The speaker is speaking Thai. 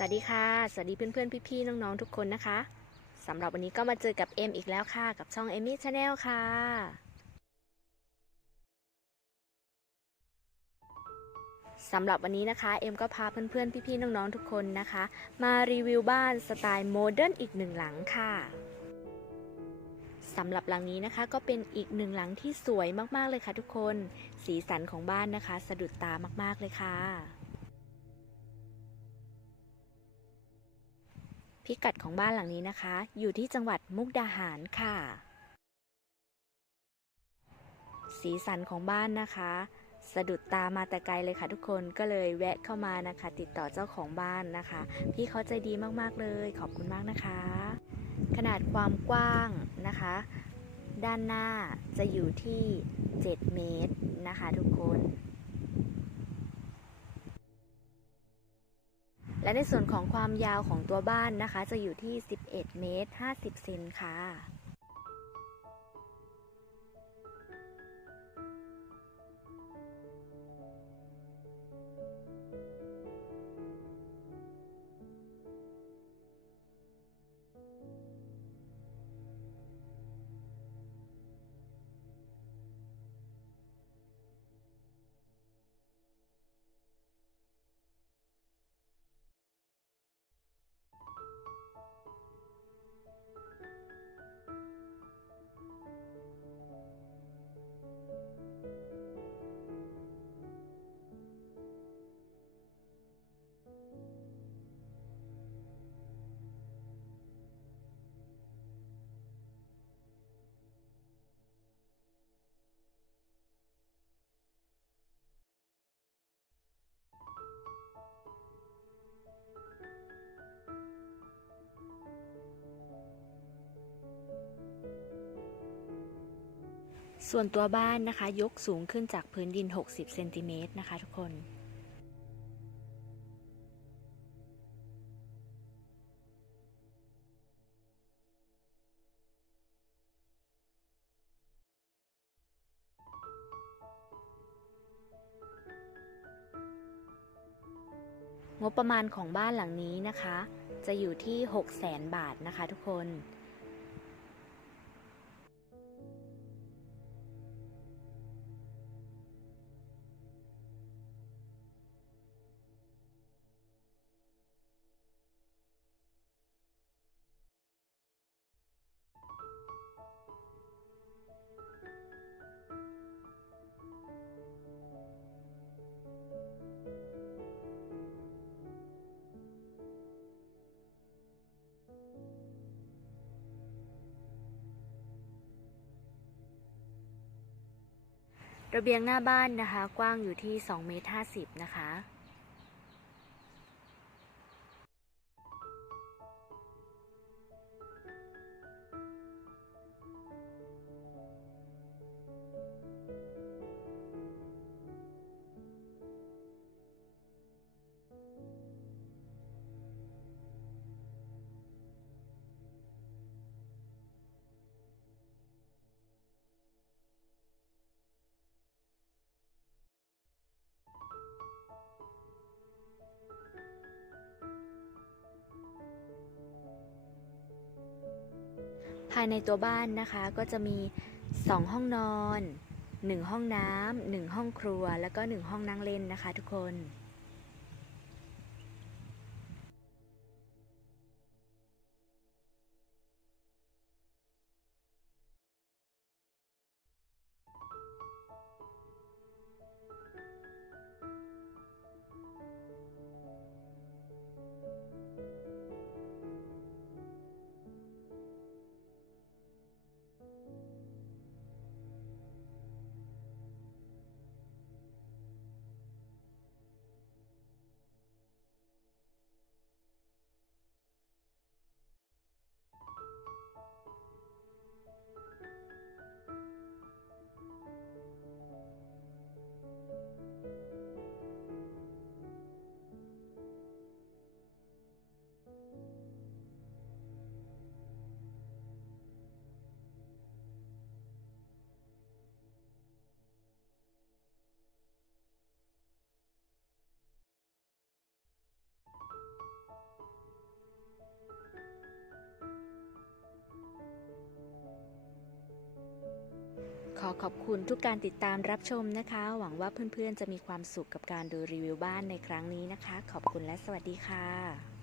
สวัสดีค่ะ สวัสดีเพื่อนๆ พี่ๆ น้องๆ ทุกคนนะคะสำหรับวันนี้ก็มาเจอกับเอ็มอีกแล้วค่ะ กับช่องเอมมี่ชาแนลค่ะ สำหรับวันนี้นะคะ เอ็มก็พาเพื่อนๆ พี่ๆ น้องๆ ทุกคนนะคะ มารีวิวบ้านสไตล์โมเดิร์นอีกหนึ่งหลังค่ะสำหรับหลังนี้นะคะก็เป็นอีกหนึ่งหลังที่สวยมากๆเลยค่ะทุกคน สีสันของบ้านนะคะ สะดุดตามากๆเลยค่ะ พิกัดของบ้านหลังนี้นะคะ อยู่ที่จังหวัดมุกดาหารค่ะ สีสันของบ้านนะคะ สะดุดตามาแต่ไกลเลยค่ะทุกคนก็เลยแวะเข้ามานะคะ ติดต่อเจ้าของบ้านนะคะ พี่เขาใจดีมากๆเลย ขอบคุณมากนะคะ ขนาดความกว้างนะคะ ด้านหน้าจะอยู่ที่ 7 เมตรนะคะทุกคน และในส่วนของความยาวของตัวบ้านนะคะ จะอยู่ที่ 11 เมตร 50 เซนค่ะ ส่วนตัวบ้านนะคะ ยกสูงขึ้นจากพื้นดิน 60 เซนติเมตรนะคะทุกคน งบประมาณของบ้านหลังนี้นะคะ จะอยู่ที่ 6 0 0 0 0 0 บาทนะคะทุกคน ระเบียงหน้าบ้านนะคะ กว้างอยู่ที่2เมตร50นะคะ ภายในตัวบ้านนะคะก็จะมี 2 ห้องนอน 1 ห้องน้ำ1 ห้องครัว แล้วก็ 1 ห้องนั่งเล่นนะคะทุกคน ขอขอบคุณทุกการติดตามรับชมนะคะ หวังว่าเพื่อนๆจะมีความสุขกับการดูรีวิวบ้านในครั้งนี้นะคะ ขอบคุณและสวัสดีค่ะ